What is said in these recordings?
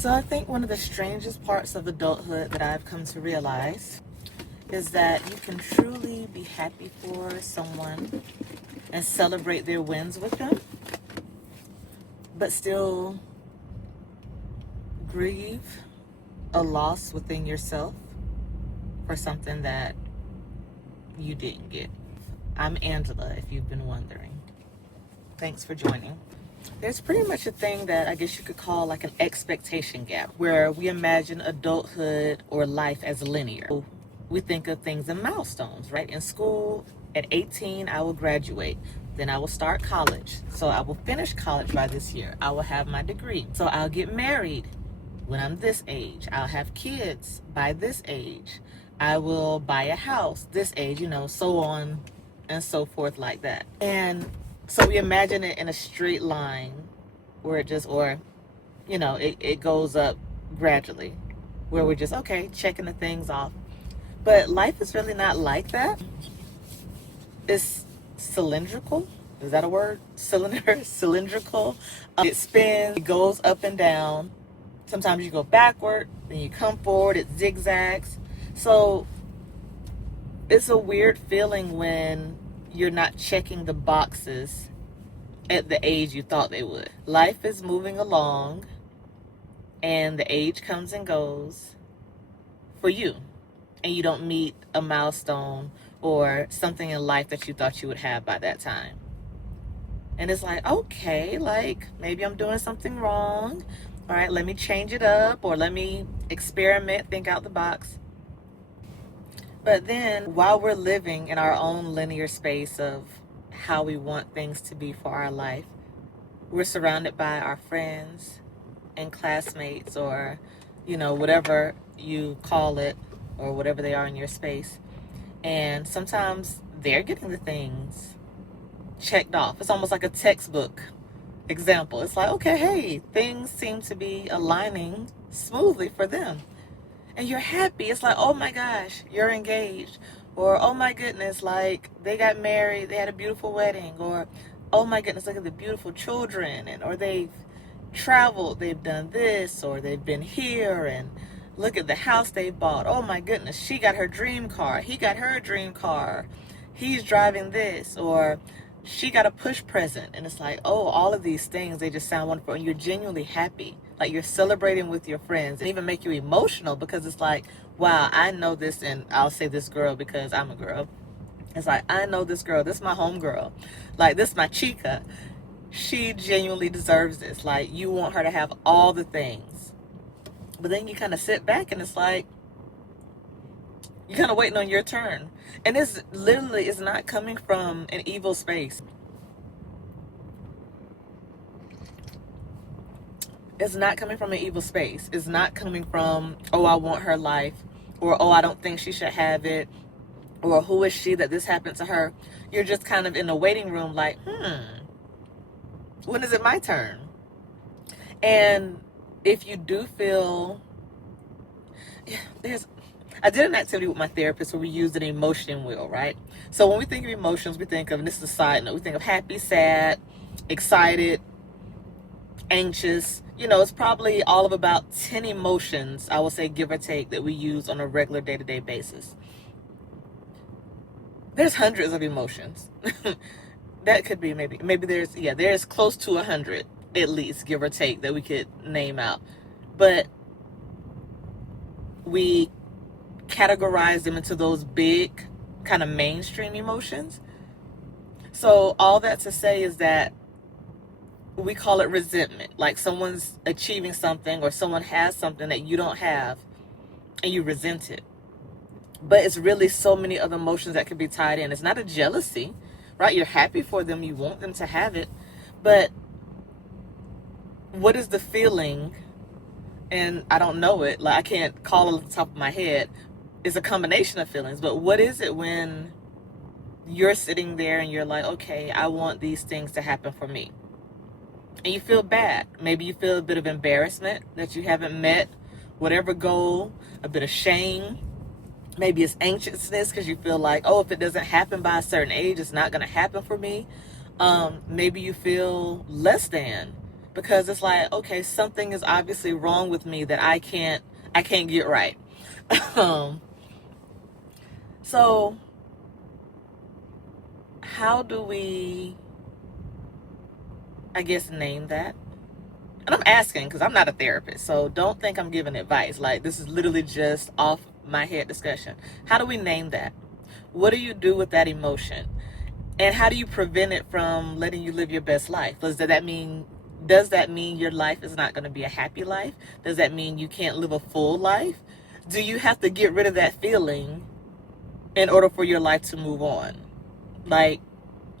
So I think one of the strangest parts of adulthood that I've come to realize is that you can truly be happy for someone and celebrate their wins with them, but still grieve a loss within yourself for something that you didn't get. I'm Angela, if you've been wondering. Thanks for joining. There's pretty much a thing that I guess you could call like an expectation gap, where we imagine adulthood or life as linear. We think of things in milestones, right? In school, at 18, I will graduate. Then I will start college. So I will finish college by this year. I will have my degree. So I'll get married when I'm this age. I'll have kids by this age. I will buy a house this age, so on and so forth like that. And so we imagine it in a straight line where it goes up gradually, where we're just, okay, checking the things off. But life is really not like that. It's cylindrical. Is that a word? Cylindrical. It spins, it goes up and down. Sometimes you go backward, then you come forward, it zigzags. So it's a weird feeling when you're not checking the boxes at the age you thought they would. Life is moving along, and the age comes and goes for you, and you don't meet a milestone or something in life that you thought you would have by that time. And it's like, okay, like maybe I'm doing something wrong. All right, let me change it up, or let me experiment, think out the box. But then while we're living in our own linear space of how we want things to be for our life, we're surrounded by our friends and classmates, or, whatever you call it, or whatever they are in your space. And sometimes they're getting the things checked off. It's almost like a textbook example. It's like, okay, hey, things seem to be aligning smoothly for them. And you're happy. It's like, oh my gosh, you're engaged. Or, oh my goodness, like they got married, they had a beautiful wedding. Or, oh my goodness, look at the beautiful children. Or they've traveled, they've done this, or they've been here, and look at the house they bought. Oh my goodness, she got her dream car. He got her dream car. He's driving this. Or she got a push present. And it's like, oh, all of these things, they just sound wonderful. And you're genuinely happy. Like you're celebrating with your friends, and even make you emotional, because it's like, wow, I know this. And I'll say this girl because I'm a girl. It's like, I know this girl. This is my home girl. Like, this is my chica. She genuinely deserves this. Like, you want her to have all the things. But then you kind of sit back and it's like, you're kind of waiting on your turn. And this literally is not coming from an evil space. It's not coming from an evil space. It's not coming from, oh, I want her life, or, oh, I don't think she should have it, or who is she that this happened to her. You're just kind of in the waiting room like, when is it my turn? And if you do feel, I did an activity with my therapist where we used an emotion wheel, right? So when we think of emotions, we think of, and this is a side note, we think of happy, sad, excited, anxious. It's probably all of about 10 emotions, I will say, give or take, that we use on a regular day-to-day basis. There's hundreds of emotions. That could be maybe there's close to 100 at least, give or take, that we could name out. But we categorize them into those big kind of mainstream emotions. So all that to say is that we call it resentment. Like someone's achieving something, or someone has something that you don't have, and you resent it. But it's really so many other emotions that could be tied in. It's not a jealousy, right? You're happy for them. You want them to have it. But what is the feeling? And I don't know it. Like I can't call it off the top of my head. It's a combination of feelings. But what is it when you're sitting there and you're like, okay, I want these things to happen for me? And you feel bad. Maybe you feel a bit of embarrassment that you haven't met whatever goal, a bit of shame. Maybe it's anxiousness because you feel like, oh, if it doesn't happen by a certain age, it's not going to happen for me. Maybe you feel less than because it's like, okay, something is obviously wrong with me that I can't get right. um, so how do we, I guess, name that? And I'm asking because I'm not a therapist, so don't think I'm giving advice. Like, this is literally just off my head discussion. How do we name that? What do you do with that emotion? And how do you prevent it from letting you live your best life? Does that mean your life is not going to be a happy life? Does that mean you can't live a full life? Do you have to get rid of that feeling in order for your life to move on? Like,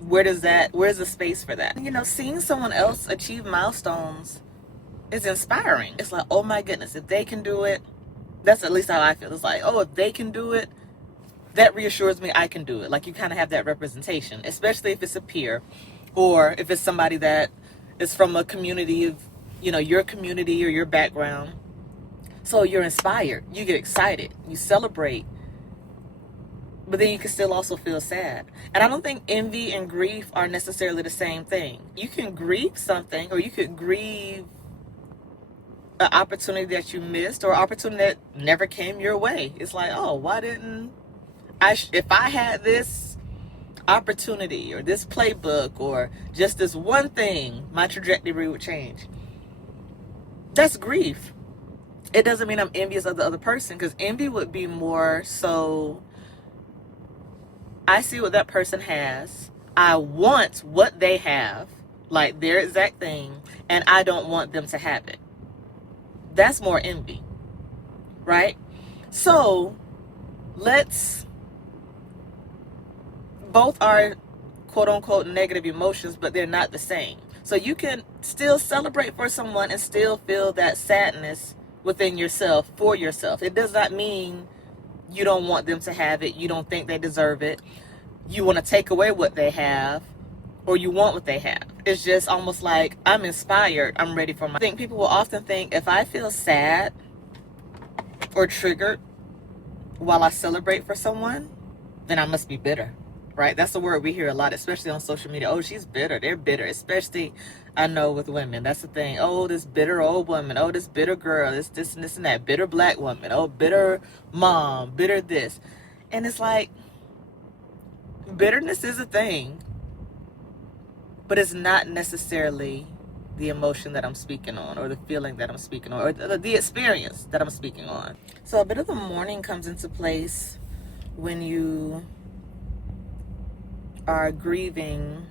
where's the space for that? You know, seeing someone else achieve milestones is inspiring. It's like, oh my goodness, if they can do it, that's at least how I feel. It's like, oh, if they can do it, that reassures me I can do it. Like, you kind of have that representation, especially if it's a peer or if it's somebody that is from a community of, you know, your community or your background. So you're inspired, you get excited, you celebrate, but then you can still also feel sad. And I don't think envy and grief are necessarily the same thing. You can grieve something, or you could grieve an opportunity that you missed, or an opportunity that never came your way. It's like, oh, why didn't if I had this opportunity or this playbook or just this one thing, my trajectory would change. That's grief. It doesn't mean I'm envious of the other person, because envy would be more so, I see what that person has, I want what they have, like their exact thing, and I don't want them to have it. That's more envy, right? So both are quote unquote negative emotions, but they're not the same. So you can still celebrate for someone and still feel that sadness within yourself for yourself. It does not mean you don't want them to have it, you don't think they deserve it, you want to take away what they have, or you want what they have. It's just almost like, I'm inspired, I'm ready for my... I think people will often think, if I feel sad or triggered while I celebrate for someone, then I must be bitter, right? That's the word we hear a lot, especially on social media. Oh, she's bitter, they're bitter, especially, I know, with women. That's the thing. Oh, this bitter old woman. Oh, this bitter girl. This and this and that. Bitter black woman. Oh, bitter mom. Bitter this. And it's like, bitterness is a thing, but it's not necessarily the emotion that I'm speaking on, or the feeling that I'm speaking on, or the experience that I'm speaking on. So a bit of the mourning comes into place when you are grieving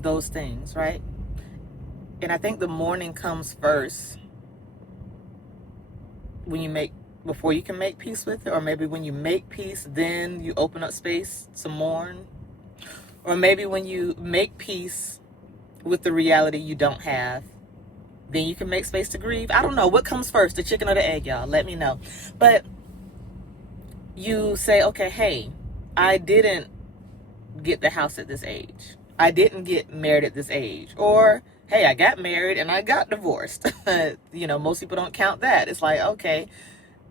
those things, right? And I think the mourning comes first before you can make peace with it, or maybe when you make peace, then you open up space to mourn. Or maybe when you make peace with the reality you don't have, then you can make space to grieve. I don't know. What comes first, the chicken or the egg, y'all? Let me know. But you say, okay, hey, I didn't get the house at this age. I didn't get married at this age. Or, hey, I got married and I got divorced. You know, most people don't count that. It's like, okay,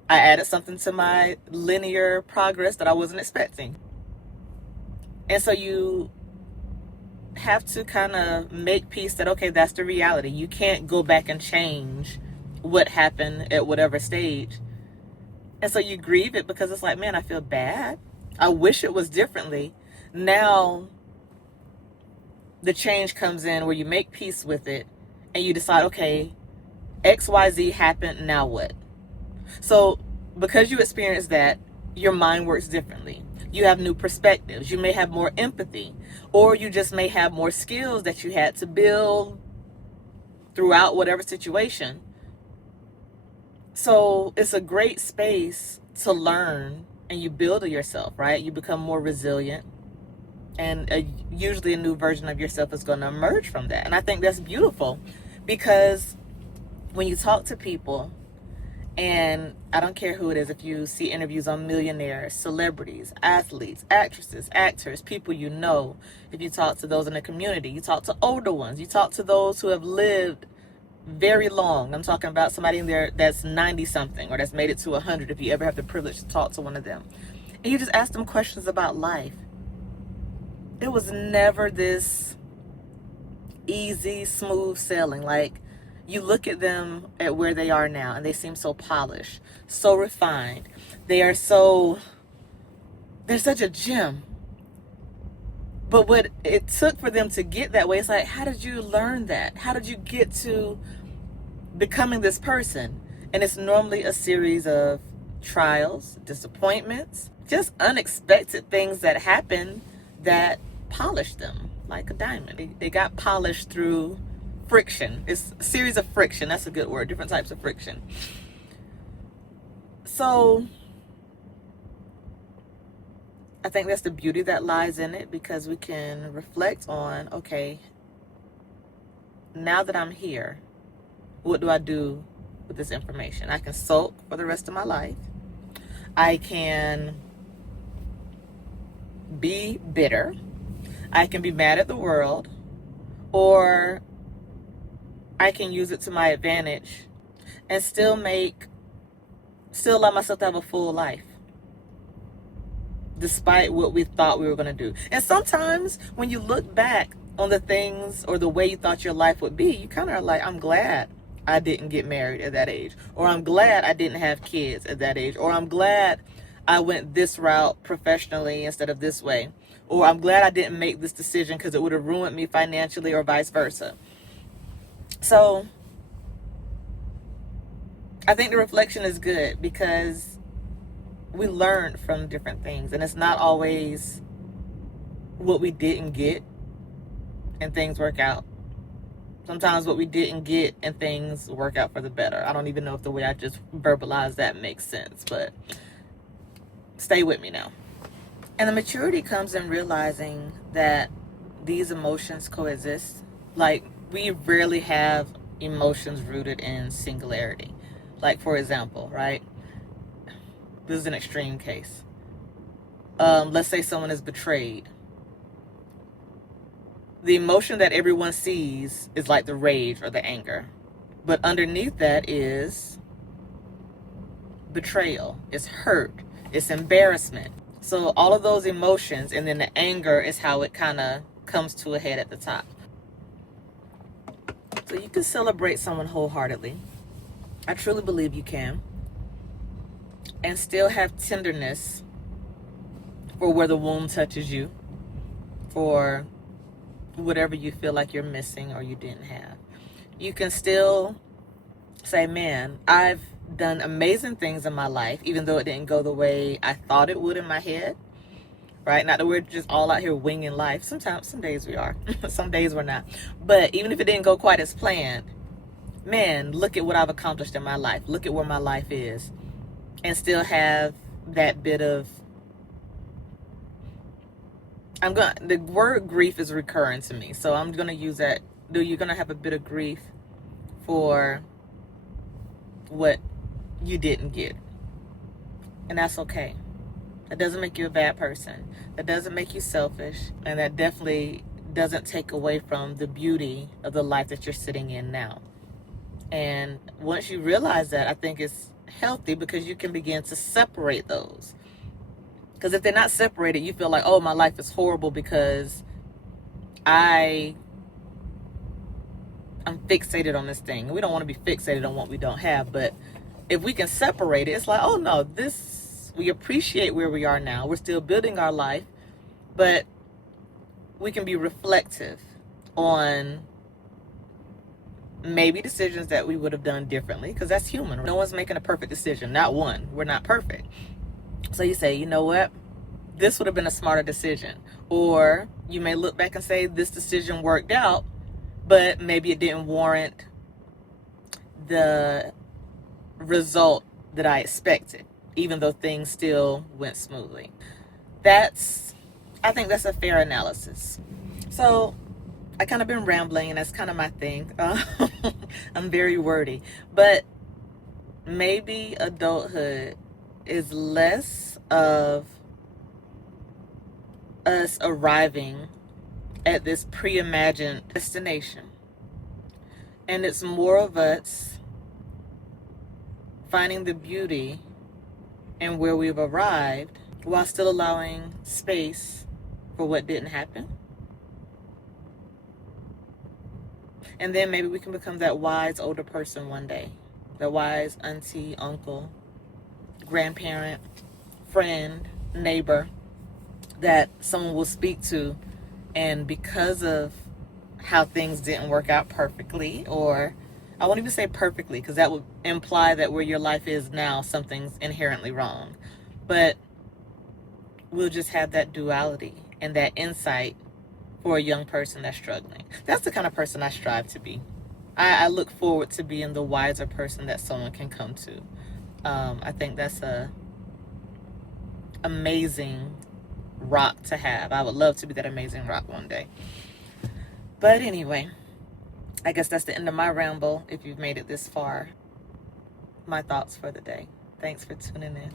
I added something to my linear progress that I wasn't expecting. And so you have to kind of make peace that, okay, that's the reality. You can't go back and change what happened at whatever stage. And so you grieve it, because it's like, man, I feel bad. I wish it was differently. Now the change comes in where you make peace with it and you decide, okay, XYZ happened, now what? So because you experienced that, your mind works differently. You have new perspectives. You may have more empathy, or you just may have more skills that you had to build throughout whatever situation. So it's a great space to learn, and you build yourself, right? You become more resilient, and usually a new version of yourself is going to emerge from that. And I think that's beautiful, because when you talk to people, and I don't care who it is, if you see interviews on millionaires, celebrities, athletes, actresses, actors, people you know, if you talk to those in the community, you talk to older ones, you talk to those who have lived very long. I'm talking about somebody in there that's 90 something, or that's made it to 100, if you ever have the privilege to talk to one of them. And you just ask them questions about life. It was never this easy, smooth sailing. Like, you look at them at where they are now and they seem so polished, so refined. They're such a gem. But what it took for them to get that way, it's like, how did you learn that? How did you get to becoming this person? And it's normally a series of trials, disappointments, just unexpected things that happen that polish them like a diamond. They got polished through friction. It's a series of friction. That's a good word. Different types of friction. So I think that's the beauty that lies in it, because we can reflect on, okay, now that I'm here, what do I do with this information? I can sulk for the rest of my life. I can be bitter. I can be mad at the world. Or I can use it to my advantage and still allow myself to have a full life, despite what we thought we were going to do. And sometimes when you look back on the things or the way you thought your life would be, you kind of are like, I'm glad I didn't get married at that age, or I'm glad I didn't have kids at that age, or I'm glad I went this route professionally instead of this way, or I'm glad I didn't make this decision because it would have ruined me financially, or vice versa. So I think the reflection is good, because we learn from different things, and it's not always what we didn't get and things work out. Sometimes what we didn't get and things work out for the better. I don't even know if the way I just verbalized that makes sense, but stay with me now. And the maturity comes in realizing that these emotions coexist. Like, we rarely have emotions rooted in singularity. Like, for example, right? This is an extreme case. Let's say someone is betrayed. The emotion that everyone sees is like the rage or the anger. But underneath that is betrayal. It's hurt. It's embarrassment. So all of those emotions, and then the anger is how it kind of comes to a head at the top. So you can celebrate someone wholeheartedly. I truly believe you can. And still have tenderness for where the wound touches you, for whatever you feel like you're missing or you didn't have. You can still say, man, I've done amazing things in my life, even though it didn't go the way I thought it would in my head, right? Not that we're just all out here winging life. Sometimes, some days we are, some days we're not. But even if it didn't go quite as planned, man, look at what I've accomplished in my life. Look at where my life is. And still have that bit of, the word grief is recurring to me, so I'm going to use that. You're going to have a bit of grief for what you didn't get. And that's okay. That doesn't make you a bad person. That doesn't make you selfish. And that definitely doesn't take away from the beauty of the life that you're sitting in now. And once you realize that, I think it's healthy, because you can begin to separate those. Because if they're not separated, you feel like, oh, my life is horrible because I'm fixated on this thing. We don't want to be fixated on what we don't have. But if we can separate it, it's like, oh no, we appreciate where we are now. We're still building our life, but we can be reflective on maybe decisions that we would have done differently, because that's human. No one's making a perfect decision. Not one. We're not perfect. So you say, you know what? This would have been a smarter decision. Or you may look back and say, this decision worked out, but maybe it didn't warrant the result that I expected, even though things still went smoothly. I think that's a fair analysis. So I kind of been rambling, and that's kind of my thing. I'm very wordy, but maybe adulthood is less of us arriving at this pre-imagined destination, and it's more of us finding the beauty in where we've arrived, while still allowing space for what didn't happen, And then maybe we can become that wise older person one day. The wise auntie, uncle, grandparent, friend, neighbor that someone will speak to. And because of how things didn't work out perfectly, or I won't even say perfectly because that would imply that where your life is now, something's inherently wrong. But we'll just have that duality and that insight for a young person that's struggling. That's the kind of person I strive to be. I look forward to being the wiser person that someone can come to. I think that's a amazing rock to have. I would love to be that amazing rock one day. But anyway, I guess that's the end of my ramble. If you've made it this far, my thoughts for the day. Thanks for tuning in.